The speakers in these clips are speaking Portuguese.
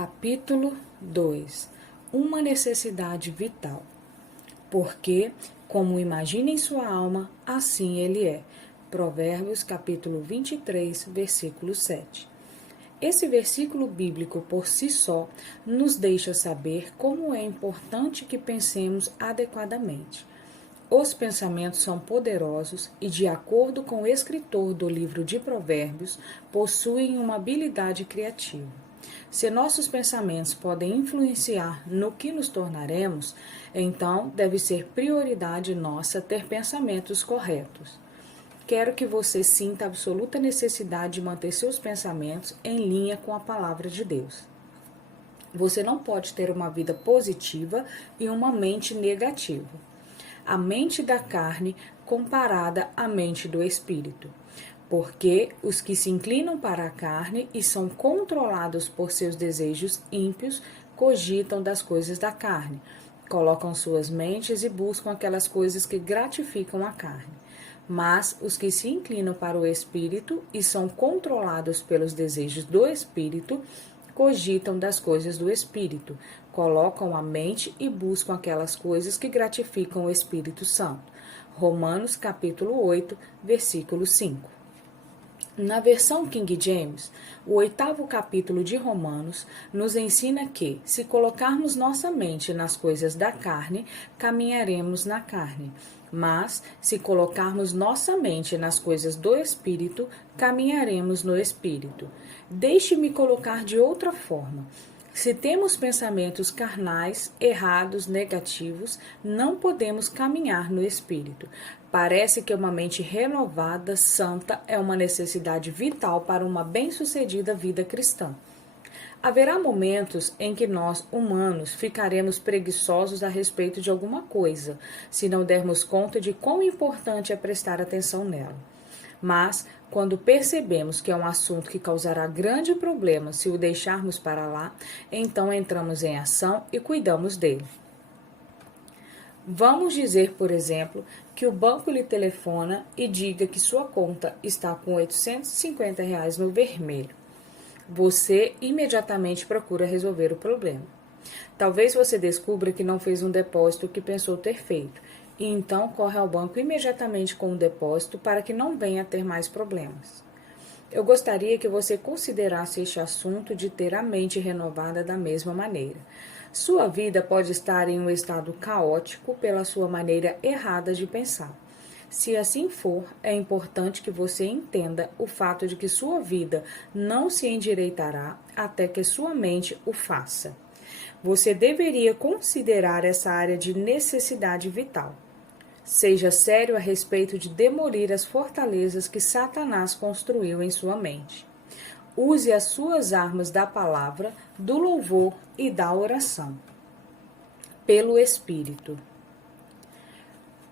Capítulo 2. Uma necessidade vital. Porque, como imagina em sua alma, assim ele é. Provérbios, capítulo 23, versículo 7. Esse versículo bíblico por si só nos deixa saber como é importante que pensemos adequadamente. Os pensamentos são poderosos e, de acordo com o escritor do livro de Provérbios, possuem uma habilidade criativa. Se nossos pensamentos podem influenciar no que nos tornaremos, então deve ser prioridade nossa ter pensamentos corretos. Quero que você sinta a absoluta necessidade de manter seus pensamentos em linha com a palavra de Deus. Você não pode ter uma vida positiva e uma mente negativa. A mente da carne comparada à mente do espírito. Porque os que se inclinam para a carne e são controlados por seus desejos ímpios cogitam das coisas da carne, colocam suas mentes e buscam aquelas coisas que gratificam a carne. Mas os que se inclinam para o espírito e são controlados pelos desejos do espírito cogitam das coisas do espírito, colocam a mente e buscam aquelas coisas que gratificam o Espírito Santo. Romanos capítulo 8, versículo 5. Na versão King James, o 8º capítulo de Romanos nos ensina que, se colocarmos nossa mente nas coisas da carne, caminharemos na carne. Mas, se colocarmos nossa mente nas coisas do Espírito, caminharemos no Espírito. Deixe-me colocar de outra forma. Se temos pensamentos carnais, errados, negativos, não podemos caminhar no Espírito. Parece que uma mente renovada, santa, é uma necessidade vital para uma bem-sucedida vida cristã. Haverá momentos em que nós, humanos, ficaremos preguiçosos a respeito de alguma coisa, se não dermos conta de quão importante é prestar atenção nela. Mas, quando percebemos que é um assunto que causará grande problema se o deixarmos para lá, então entramos em ação e cuidamos dele. Vamos dizer, por exemplo, que o banco lhe telefona e diga que sua conta está com R$850 no vermelho. Você imediatamente procura resolver o problema. Talvez você descubra que não fez um depósito que pensou ter feito, e então corre ao banco imediatamente com o depósito para que não venha a ter mais problemas. Eu gostaria que você considerasse este assunto de ter a mente renovada da mesma maneira. Sua vida pode estar em um estado caótico pela sua maneira errada de pensar. Se assim for, é importante que você entenda o fato de que sua vida não se endireitará até que sua mente o faça. Você deveria considerar essa área de necessidade vital. Seja sério a respeito de demolir as fortalezas que Satanás construiu em sua mente. Use as suas armas da palavra, do louvor e da oração. Pelo Espírito.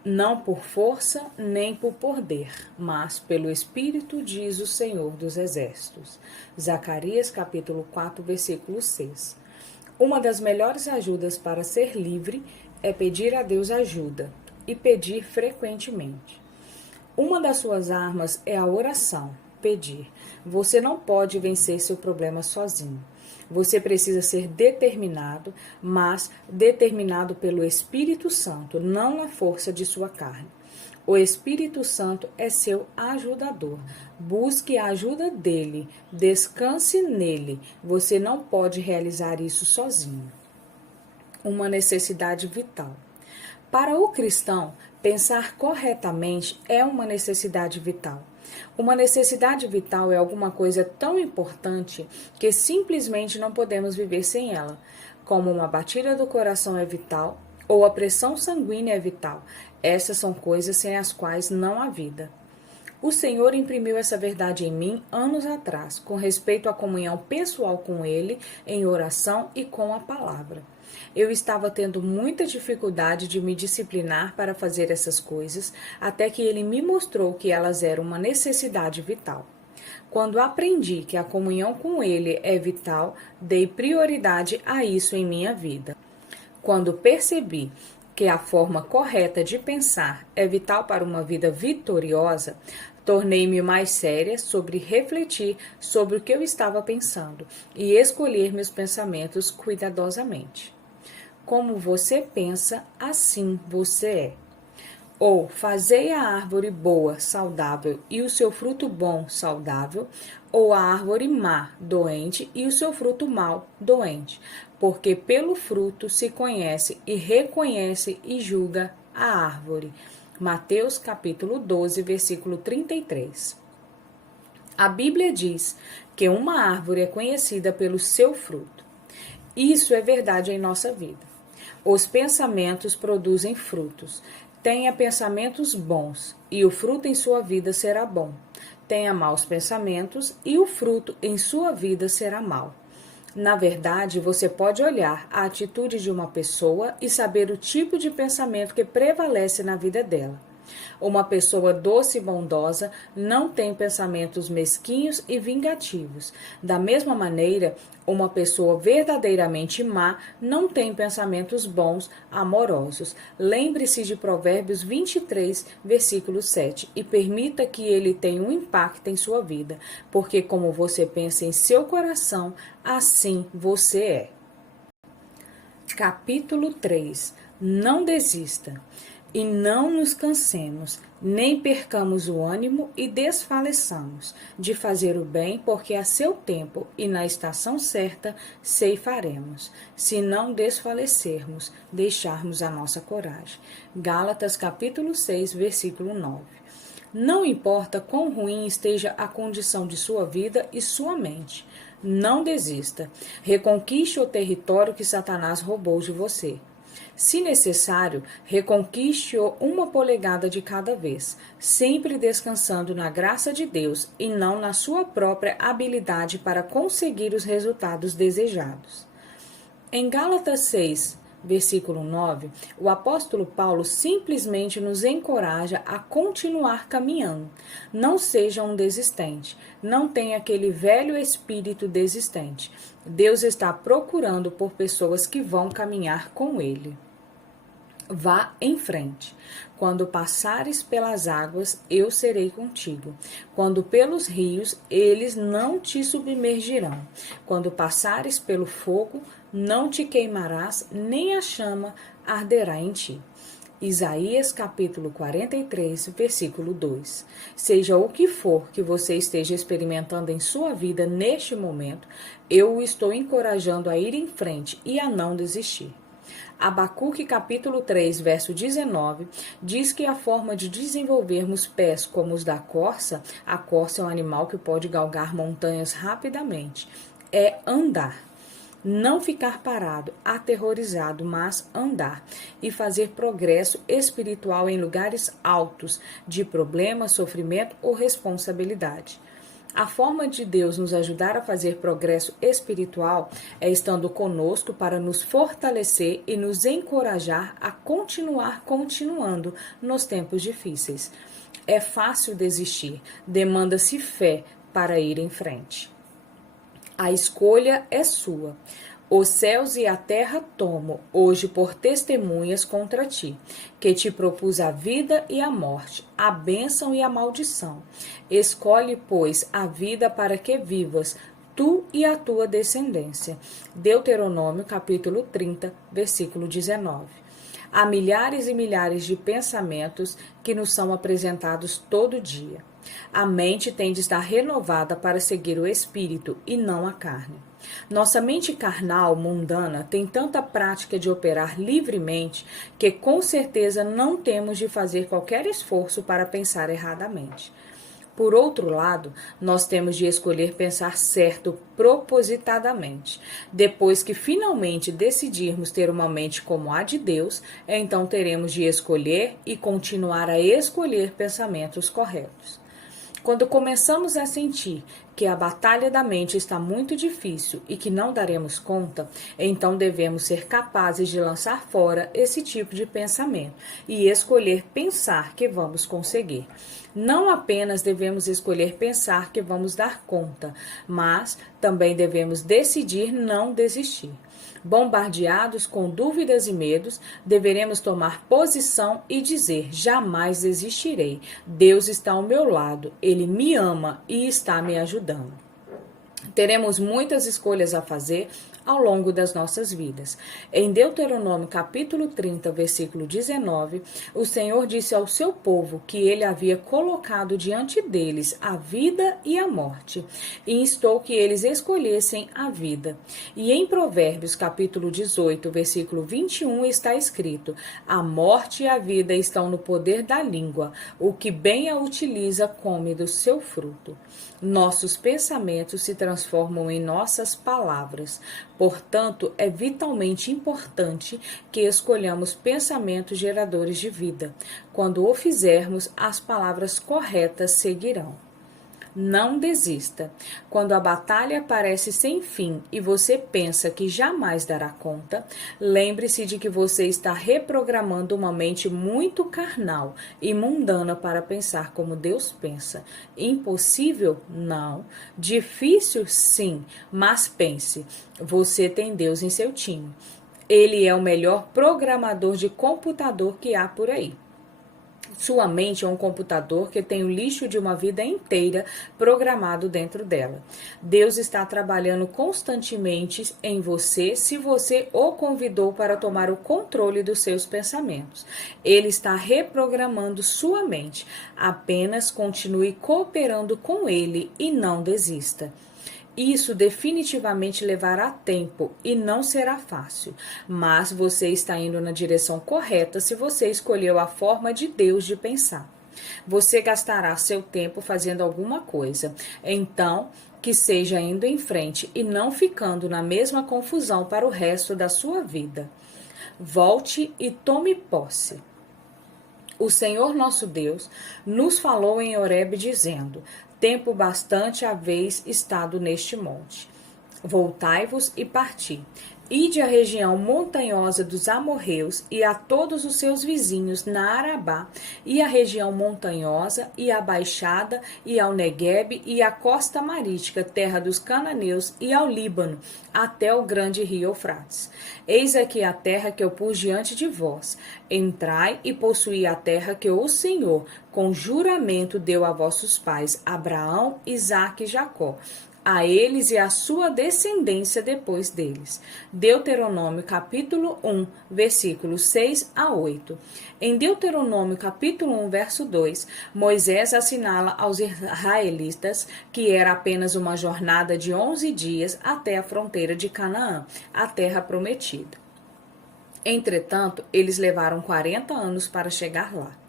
Não por força nem por poder, mas pelo Espírito, diz o Senhor dos Exércitos. Zacarias capítulo 4, versículo 6. Uma das melhores ajudas para ser livre é pedir a Deus ajuda, e pedir frequentemente. Uma das suas armas é a oração, pedir. Você não pode vencer seu problema sozinho. Você precisa ser determinado, mas determinado pelo Espírito Santo, não na força de sua carne. O Espírito Santo é seu ajudador. Busque a ajuda dele, descanse nele. Você não pode realizar isso sozinho. Uma necessidade vital. Para o cristão, pensar corretamente é uma necessidade vital. Uma necessidade vital é alguma coisa tão importante que simplesmente não podemos viver sem ela, como uma batida do coração é vital ou a pressão sanguínea é vital. Essas são coisas sem as quais não há vida. O Senhor imprimiu essa verdade em mim anos atrás, com respeito à comunhão pessoal com Ele, em oração e com a palavra. Eu estava tendo muita dificuldade de me disciplinar para fazer essas coisas, até que Ele me mostrou que elas eram uma necessidade vital. Quando aprendi que a comunhão com Ele é vital, dei prioridade a isso em minha vida. Quando percebi que a forma correta de pensar é vital para uma vida vitoriosa, Tornei-me mais séria sobre refletir sobre o que eu estava pensando e escolher meus pensamentos cuidadosamente. Como você pensa, assim você é. Ou fazei a árvore boa, saudável, e o seu fruto bom, saudável, ou a árvore má, doente, e o seu fruto mau, doente. Porque pelo fruto se conhece e reconhece e julga a árvore. Mateus capítulo 12, versículo 33. A Bíblia diz que uma árvore é conhecida pelo seu fruto. Isso é verdade em nossa vida. Os pensamentos produzem frutos. Tenha pensamentos bons, e o fruto em sua vida será bom. Tenha maus pensamentos, e o fruto em sua vida será mau. Na verdade, você pode olhar a atitude de uma pessoa e saber o tipo de pensamento que prevalece na vida dela. Uma pessoa doce e bondosa não tem pensamentos mesquinhos e vingativos. Da mesma maneira, uma pessoa verdadeiramente má não tem pensamentos bons, amorosos. Lembre-se de Provérbios 23, versículo 7, e permita que ele tenha um impacto em sua vida, porque como você pensa em seu coração, assim você é. Capítulo 3. Não desista. E não nos cansemos, nem percamos o ânimo e desfaleçamos de fazer o bem, porque a seu tempo e na estação certa ceifaremos, se não desfalecermos, deixarmos a nossa coragem. Gálatas capítulo 6, versículo 9. Não importa quão ruim esteja a condição de sua vida e sua mente, não desista. Reconquiste o território que Satanás roubou de você. Se necessário, reconquiste-o 1 polegada de cada vez, sempre descansando na graça de Deus e não na sua própria habilidade para conseguir os resultados desejados. Em Gálatas 6, versículo 9, o apóstolo Paulo simplesmente nos encoraja a continuar caminhando. Não seja um desistente, não tenha aquele velho espírito desistente. Deus está procurando por pessoas que vão caminhar com Ele. Vá em frente. Quando passares pelas águas, eu serei contigo. Quando pelos rios, eles não te submergirão. Quando passares pelo fogo, não te queimarás, nem a chama arderá em ti. Isaías capítulo 43, versículo 2. Seja o que for que você esteja experimentando em sua vida neste momento, eu o estou encorajando a ir em frente e a não desistir. Abacuque capítulo 3, verso 19, diz que a forma de desenvolvermos pés como os da corça, a corça é um animal que pode galgar montanhas rapidamente, é andar. Não ficar parado, aterrorizado, mas andar e fazer progresso espiritual em lugares altos de problema, sofrimento ou responsabilidade. A forma de Deus nos ajudar a fazer progresso espiritual é estando conosco para nos fortalecer e nos encorajar a continuando nos tempos difíceis. É fácil desistir, demanda-se fé para ir em frente. A escolha é sua. Os céus e a terra tomo hoje por testemunhas contra ti, que te propus a vida e a morte, a bênção e a maldição. Escolhe, pois, a vida para que vivas, tu e a tua descendência. Deuteronômio, capítulo 30, versículo 19. Há milhares e milhares de pensamentos que nos são apresentados todo dia. A mente tem de estar renovada para seguir o espírito e não a carne. Nossa mente carnal, mundana, tem tanta prática de operar livremente que com certeza não temos de fazer qualquer esforço para pensar erradamente. Por outro lado, nós temos de escolher pensar certo propositadamente. Depois que finalmente decidirmos ter uma mente como a de Deus, então teremos de escolher e continuar a escolher pensamentos corretos. Quando começamos a sentir que a batalha da mente está muito difícil e que não daremos conta, então devemos ser capazes de lançar fora esse tipo de pensamento e escolher pensar que vamos conseguir. Não apenas devemos escolher pensar que vamos dar conta, mas também devemos decidir não desistir. Bombardeados com dúvidas e medos, deveremos tomar posição e dizer: jamais desistirei. Deus está ao meu lado, Ele me ama e está me ajudando. Teremos muitas escolhas a fazer ao longo das nossas vidas. Em Deuteronômio capítulo 30, versículo 19, o Senhor disse ao seu povo que ele havia colocado diante deles a vida e a morte, e instou que eles escolhessem a vida. E em Provérbios capítulo 18, versículo 21 está escrito: a morte e a vida estão no poder da língua, o que bem a utiliza come do seu fruto. Nossos pensamentos se transformam em nossas palavras. Portanto, é vitalmente importante que escolhamos pensamentos geradores de vida. Quando o fizermos, as palavras corretas seguirão. Não desista. Quando a batalha parece sem fim e você pensa que jamais dará conta, lembre-se de que você está reprogramando uma mente muito carnal e mundana para pensar como Deus pensa. Impossível? Não. Difícil? Sim. Mas pense, você tem Deus em seu time. Ele é o melhor programador de computador que há por aí. Sua mente é um computador que tem o lixo de uma vida inteira programado dentro dela. Deus está trabalhando constantemente em você se você o convidou para tomar o controle dos seus pensamentos. Ele está reprogramando sua mente. Apenas continue cooperando com ele e não desista. Isso definitivamente levará tempo e não será fácil, mas você está indo na direção correta se você escolheu a forma de Deus de pensar. Você gastará seu tempo fazendo alguma coisa, então que seja indo em frente e não ficando na mesma confusão para o resto da sua vida. Volte e tome posse. O Senhor nosso Deus nos falou em Horebe dizendo: tempo bastante haveis estado neste monte. Voltai-vos e parti. Ide à região montanhosa dos amorreus e a todos os seus vizinhos na Arabá, e à região montanhosa, e à baixada, e ao Neguebe, e à costa marítima, terra dos cananeus, e ao Líbano, até o grande rio Eufrates. Eis aqui a terra que eu pus diante de vós. Entrai e possuí a terra que o Senhor, com juramento, deu a vossos pais, Abraão, Isaque e Jacó, a eles e a sua descendência depois deles. Deuteronômio capítulo 1, versículos 6 a 8. Em Deuteronômio capítulo 1, verso 2, Moisés assinala aos israelitas que era apenas uma jornada de 11 dias até a fronteira de Canaã, a terra prometida. Entretanto, eles levaram 40 anos para chegar lá.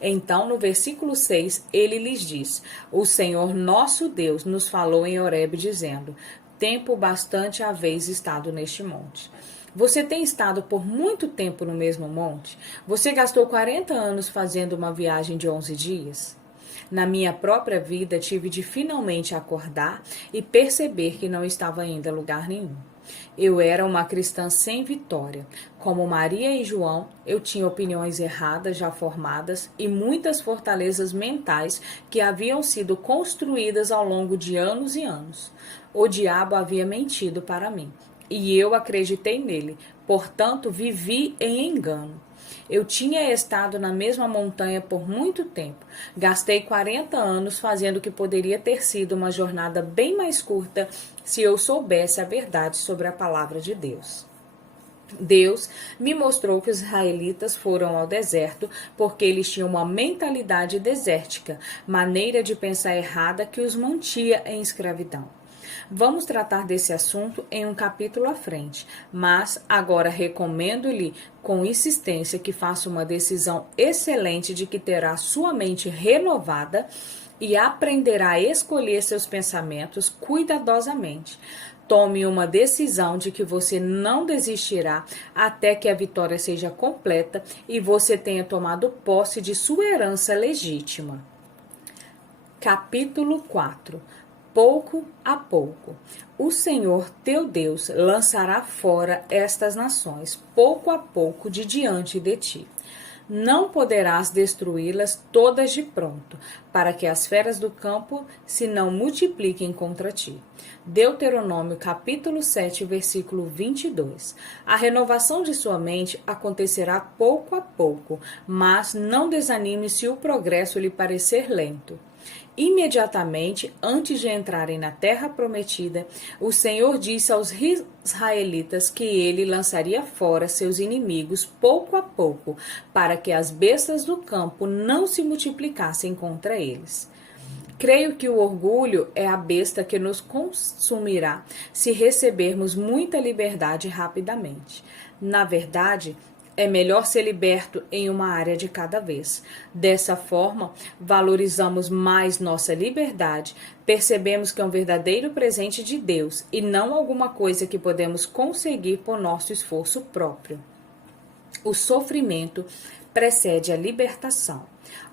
Então, no versículo 6, ele lhes diz: o Senhor nosso Deus nos falou em Horebe, dizendo: tempo bastante haveis estado neste monte. Você tem estado por muito tempo no mesmo monte? Você gastou 40 anos fazendo uma viagem de 11 dias? Na minha própria vida, tive de finalmente acordar e perceber que não estava indo a lugar nenhum. Eu era uma cristã sem vitória. Como Maria e João, eu tinha opiniões erradas já formadas e muitas fortalezas mentais que haviam sido construídas ao longo de anos e anos. O diabo havia mentido para mim e eu acreditei nele, portanto vivi em engano. Eu tinha estado na mesma montanha por muito tempo. Gastei 40 anos fazendo o que poderia ter sido uma jornada bem mais curta se eu soubesse a verdade sobre a palavra de Deus. Deus me mostrou que os israelitas foram ao deserto porque eles tinham uma mentalidade desértica, maneira de pensar errada que os mantinha em escravidão. Vamos tratar desse assunto em um capítulo à frente, mas agora recomendo-lhe com insistência que faça uma decisão excelente de que terá sua mente renovada e aprenderá a escolher seus pensamentos cuidadosamente. Tome uma decisão de que você não desistirá até que a vitória seja completa e você tenha tomado posse de sua herança legítima. Capítulo 4. Pouco a pouco. O Senhor teu Deus lançará fora estas nações, pouco a pouco, de diante de ti. não poderás destruí-las todas de pronto, para que as feras do campo se não multipliquem contra ti. Deuteronômio capítulo 7, versículo 22. A renovação de sua mente acontecerá pouco a pouco, mas não desanime se o progresso lhe parecer lento. Imediatamente antes de entrarem na terra prometida, o Senhor disse aos israelitas que ele lançaria fora seus inimigos pouco a pouco, para que as bestas do campo não se multiplicassem contra eles. Creio que o orgulho é a besta que nos consumirá se recebermos muita liberdade rapidamente. Na verdade, é melhor ser liberto em uma área de cada vez. Dessa forma, valorizamos mais nossa liberdade, percebemos que é um verdadeiro presente de Deus e não alguma coisa que podemos conseguir por nosso esforço próprio. O sofrimento precede a libertação.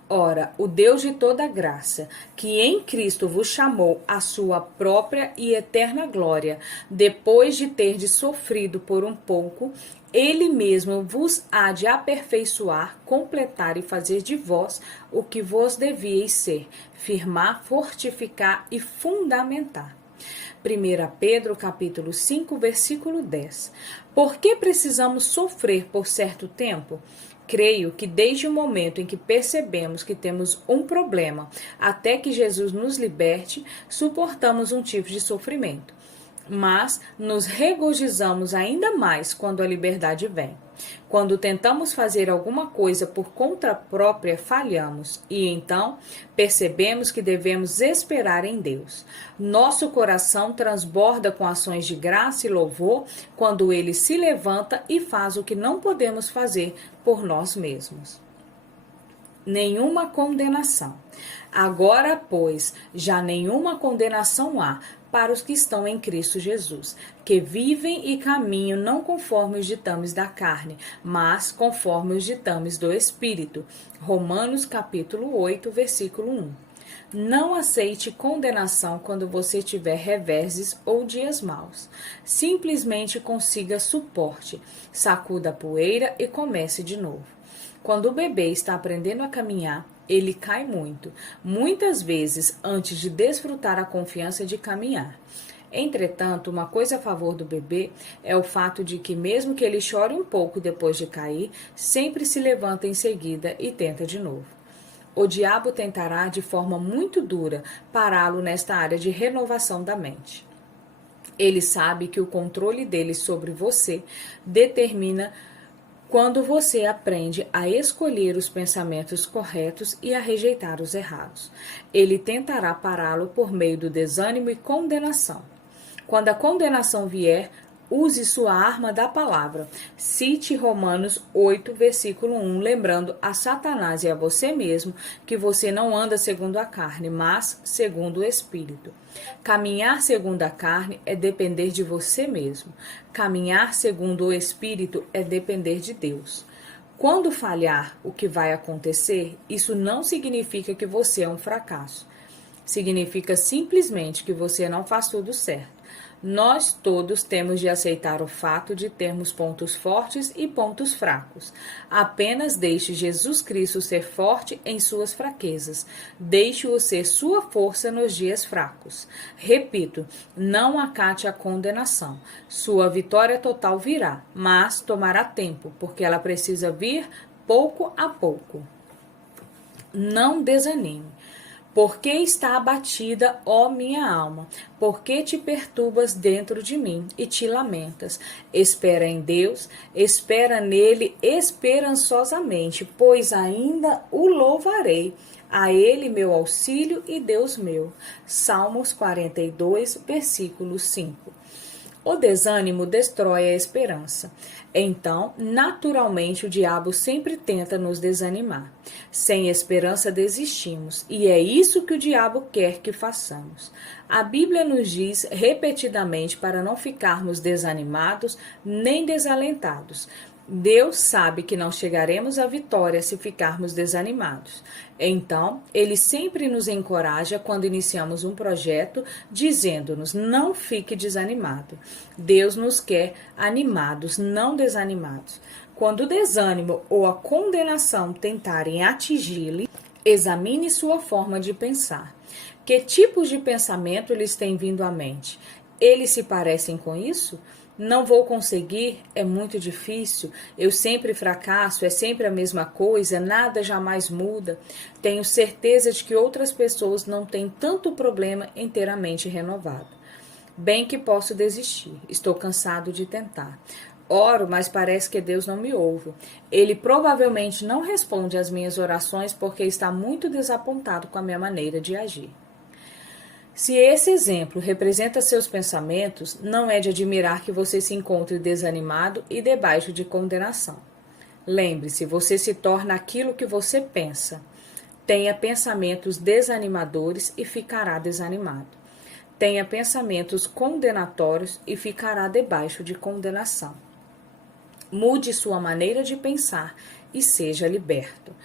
Ora, o Deus de toda graça, que em Cristo vos chamou à sua própria e eterna glória, depois de terdes sofrido por um pouco, ele mesmo vos há de aperfeiçoar, completar e fazer de vós o que vos devíeis ser, firmar, fortificar e fundamentar. 1 Pedro capítulo 5, versículo 10. Por que precisamos sofrer por certo tempo? Creio que desde o momento em que percebemos que temos um problema até que Jesus nos liberte, suportamos um tipo de sofrimento. Mas nos regozijamos ainda mais quando a liberdade vem. Quando tentamos fazer alguma coisa por conta própria, falhamos e então percebemos que devemos esperar em Deus. Nosso coração transborda com ações de graça e louvor quando Ele se levanta e faz o que não podemos fazer por nós mesmos. Nenhuma condenação. Agora, pois, já nenhuma condenação há para os que estão em Cristo Jesus, que vivem e caminham não conforme os ditames da carne, mas conforme os ditames do Espírito. Romanos capítulo 8, versículo 1. Não aceite condenação quando você tiver reveses ou dias maus. Simplesmente consiga suporte, sacuda a poeira e comece de novo. Quando o bebê está aprendendo a caminhar, ele cai muito, muitas vezes antes de desfrutar a confiança de caminhar. Entretanto, uma coisa a favor do bebê é o fato de que, mesmo que ele chore um pouco depois de cair, sempre se levanta em seguida e tenta de novo. O diabo tentará de forma muito dura pará-lo nesta área de renovação da mente. Ele sabe que o controle dele sobre você determina quando você aprende a escolher os pensamentos corretos e a rejeitar os errados. Ele tentará pará-lo por meio do desânimo e condenação. Quando a condenação vier, use sua arma da palavra. Cite Romanos 8, versículo 1, lembrando a Satanás e a você mesmo que você não anda segundo a carne, mas segundo o Espírito. Caminhar segundo a carne é depender de você mesmo. Caminhar segundo o Espírito é depender de Deus. Quando falhar, o que vai acontecer, isso não significa que você é um fracasso. Significa simplesmente que você não faz tudo certo. Nós todos temos de aceitar o fato de termos pontos fortes e pontos fracos. Apenas deixe Jesus Cristo ser forte em suas fraquezas. Deixe-o ser sua força nos dias fracos. Repito, não acate a condenação. Sua vitória total virá, mas tomará tempo, porque ela precisa vir pouco a pouco. Não desanime. Por que está abatida, ó minha alma? Por que te perturbas dentro de mim e te lamentas? Espera em Deus, espera nele esperançosamente, pois ainda o louvarei. A ele meu auxílio e Deus meu. Salmos 42, versículo 5. O desânimo destrói a esperança. Então, naturalmente, o diabo sempre tenta nos desanimar. Sem esperança desistimos, e é isso que o diabo quer que façamos. A Bíblia nos diz repetidamente para não ficarmos desanimados nem desalentados. Deus sabe que não chegaremos à vitória se ficarmos desanimados. Então, Ele sempre nos encoraja quando iniciamos um projeto, dizendo-nos: não fique desanimado. Deus nos quer animados, não desanimados. Quando o desânimo ou a condenação tentarem atingi-lo, examine sua forma de pensar. Que tipos de pensamento lhes têm vindo à mente? Eles se parecem com isso? Não vou conseguir, é muito difícil, eu sempre fracasso, é sempre a mesma coisa, nada jamais muda. Tenho certeza de que outras pessoas não têm tanto problema em ter a mente renovada. Bem que posso desistir, estou cansado de tentar. Oro, mas parece que Deus não me ouve. Ele provavelmente não responde às minhas orações porque está muito desapontado com a minha maneira de agir. Se esse exemplo representa seus pensamentos, não é de admirar que você se encontre desanimado e debaixo de condenação. Lembre-se, você se torna aquilo que você pensa. Tenha pensamentos desanimadores e ficará desanimado. Tenha pensamentos condenatórios e ficará debaixo de condenação. Mude sua maneira de pensar e seja liberto.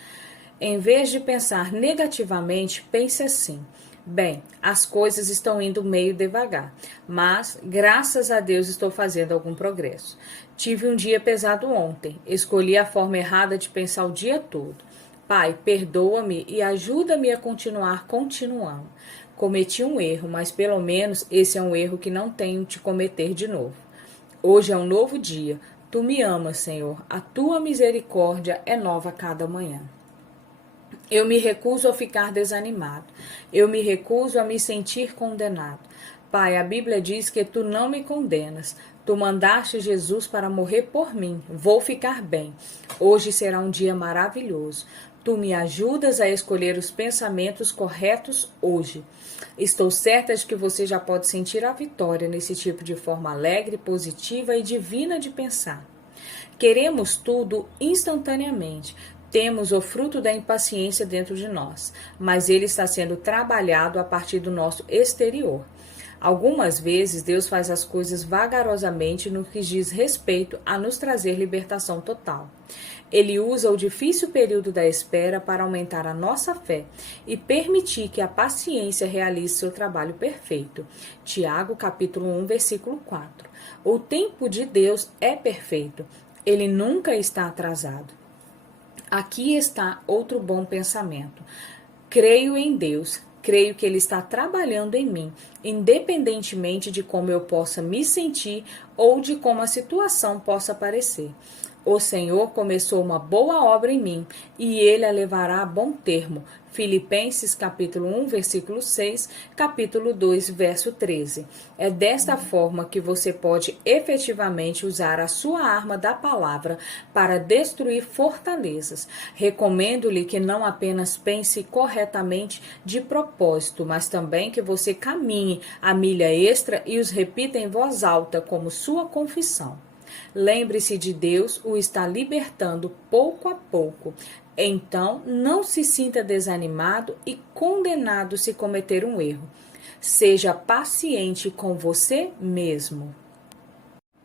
Em vez de pensar negativamente, pense assim: bem, as coisas estão indo meio devagar, mas, graças a Deus, estou fazendo algum progresso. Tive um dia pesado ontem, escolhi a forma errada de pensar o dia todo. Pai, perdoa-me e ajuda-me a continuar continuando. Cometi um erro, mas pelo menos esse é um erro que não tenho de cometer de novo. Hoje é um novo dia. Tu me amas, Senhor. A tua misericórdia é nova a cada manhã. Eu me recuso a ficar desanimado. Eu me recuso a me sentir condenado. Pai, a Bíblia diz que tu não me condenas. Tu mandaste Jesus para morrer por mim. Vou ficar bem. Hoje será um dia maravilhoso. Tu me ajudas a escolher os pensamentos corretos hoje. Estou certa de que você já pode sentir a vitória nesse tipo de forma alegre, positiva e divina de pensar. Queremos tudo instantaneamente. Temos o fruto da impaciência dentro de nós, mas ele está sendo trabalhado a partir do nosso exterior. Algumas vezes Deus faz as coisas vagarosamente no que diz respeito a nos trazer libertação total. Ele usa o difícil período da espera para aumentar a nossa fé e permitir que a paciência realize seu trabalho perfeito. Tiago, capítulo 1, versículo 4. O tempo de Deus é perfeito. Ele nunca está atrasado. Aqui está outro bom pensamento. Creio em Deus. Creio que Ele está trabalhando em mim, independentemente de como eu possa me sentir ou de como a situação possa parecer. O Senhor começou uma boa obra em mim e Ele a levará a bom termo. Filipenses capítulo 1, versículo 6, capítulo 2, verso 13. É desta forma que você pode efetivamente usar a sua arma da palavra para destruir fortalezas. Recomendo-lhe que não apenas pense corretamente de propósito, mas também que você caminhe a milha extra e os repita em voz alta como sua confissão. Lembre-se de Deus o está libertando pouco a pouco. Então, não se sinta desanimado e condenado se cometer um erro. Seja paciente com você mesmo.